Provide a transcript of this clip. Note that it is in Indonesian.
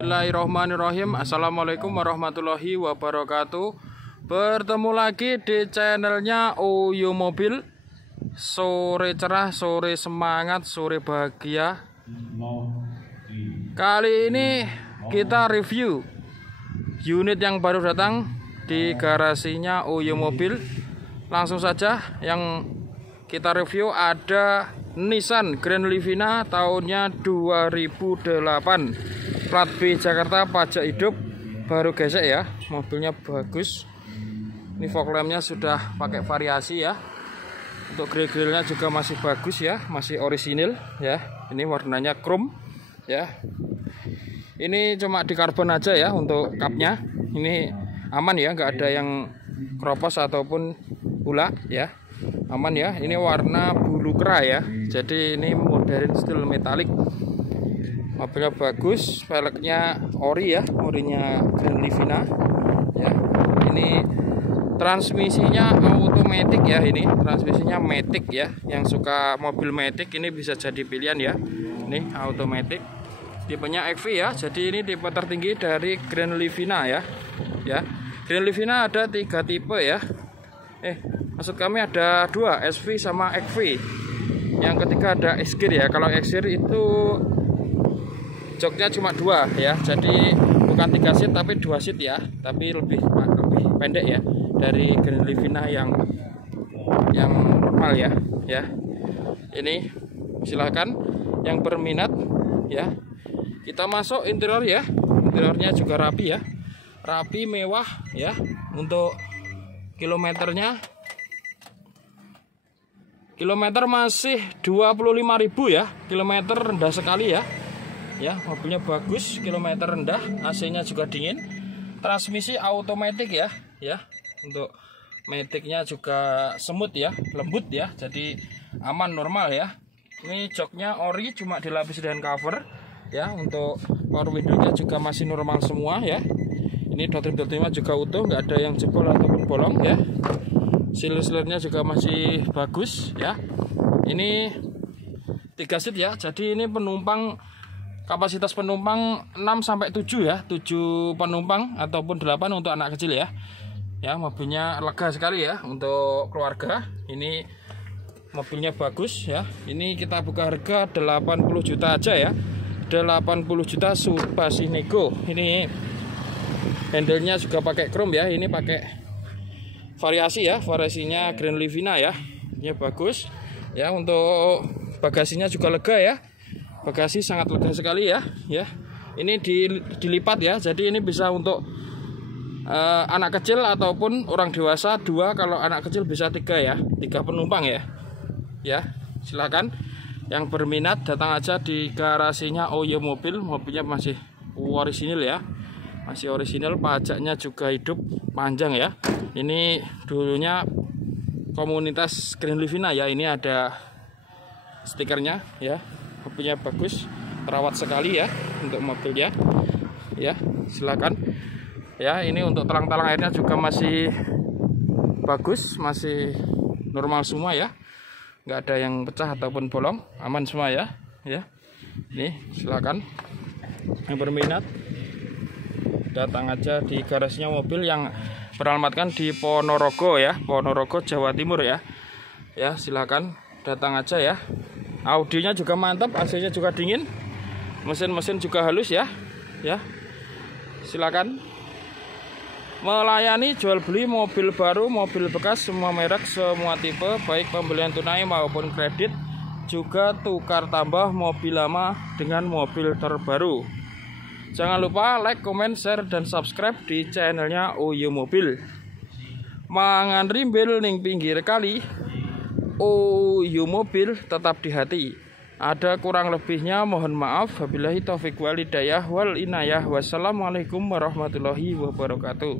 Bismillahirrahmanirrahim. Assalamualaikum warahmatullahi wabarakatuh. Bertemu lagi di channelnya Oyo Mobil. Sore cerah, sore semangat, sore bahagia. Kali ini kita review unit yang baru datang di garasinya Oyo Mobil. Langsung saja yang kita review ada Nissan Grand Livina tahunnya 2008. Plat B Jakarta, pajak hidup, baru gesek ya. Mobilnya bagus. Ini fog lampnya sudah pakai variasi ya. Untuk grill-grillnya juga masih bagus ya, masih orisinil ya. Ini warnanya chrome ya. Ini cuma di karbon aja ya untuk kapnya. Ini aman ya, nggak ada yang kropos ataupun ulah ya. Aman ya. Ini warna bulu kera ya. Jadi ini modern steel metalik. Mobilnya bagus, velgnya ori ya, orinya Grand Livina ya. Ini transmisinya automatic ya, ini transmisinya matic ya. Yang suka mobil matic ini bisa jadi pilihan ya. Ini automatic, tipenya EV ya. Jadi ini tipe tertinggi dari Grand Livina ya. Ya, Grand Livina ada 3 tipe ya. Maksud kami ada 2, SV sama EV. Yang ketiga ada X-Gear ya. Kalau X-Gear itu joknya cuma 2 ya, jadi bukan 3 seat tapi 2 seat ya, tapi lebih pendek ya dari Grand Livina yang normal ya. Ini silahkan yang berminat ya. Kita masuk interior ya. Interiornya juga rapi ya, rapi mewah ya. Untuk kilometer masih 25.000 ya, kilometer rendah sekali ya. Ya, mobilnya bagus, kilometer rendah, AC-nya juga dingin, transmisi automatic ya. Untuk maticnya juga semut ya, lembut ya, jadi aman normal ya. Ini joknya ori, cuma dilapis dengan cover ya. Untuk power window-nya juga masih normal semua ya. Ini door trim-nya juga utuh, nggak ada yang jebol ataupun bolong ya. Seal-sealnya juga masih bagus ya. Ini 3 seat ya, jadi ini kapasitas penumpang 6-7 ya, 7 penumpang ataupun 8 untuk anak kecil ya. Ya, mobilnya lega sekali ya untuk keluarga. Ini mobilnya bagus ya. Ini kita buka harga 80 juta aja ya. 80 juta subasi nego. Ini handle-nya juga pakai chrome ya. Ini pakai variasi ya, variasinya Grand Livina ya. Ini bagus. Ya, untuk bagasinya juga lega ya. Bagasi sangat lega sekali ya. Ini dilipat ya. Jadi ini bisa untuk anak kecil ataupun orang dewasa 2. Kalau anak kecil bisa 3 ya, 3 penumpang ya. Silakan yang berminat datang aja di garasinya Oyo Mobil. Mobilnya masih orisinil ya, masih orisinil, pajaknya juga hidup panjang ya. Ini dulunya komunitas Grand Livina ya. Ini ada stikernya ya. Mobilnya bagus, terawat sekali ya untuk mobilnya ya. Silakan ya. Ini untuk talang-talang airnya juga masih bagus, masih normal semua ya, nggak ada yang pecah ataupun bolong, aman semua ya. Ini silakan yang berminat datang aja di garasinya mobil yang beralamatkan di Ponorogo ya, Ponorogo Jawa Timur ya. Silakan datang aja ya. Audionya juga mantap, AC-nya juga dingin, mesin juga halus ya. Silakan melayani jual beli mobil baru, mobil bekas, semua merek, semua tipe, baik pembelian tunai maupun kredit, juga tukar tambah mobil lama dengan mobil terbaru. Jangan lupa like, comment, share, dan subscribe di channelnya Oyo Mobil. Mangan rimbil ning pinggir kali, Oyo Mobil tetap di hati. Ada kurang lebihnya mohon maaf. Wabillahi taufik wal hidayah wal inayah. Wassalamualaikum warahmatullahi wabarakatuh.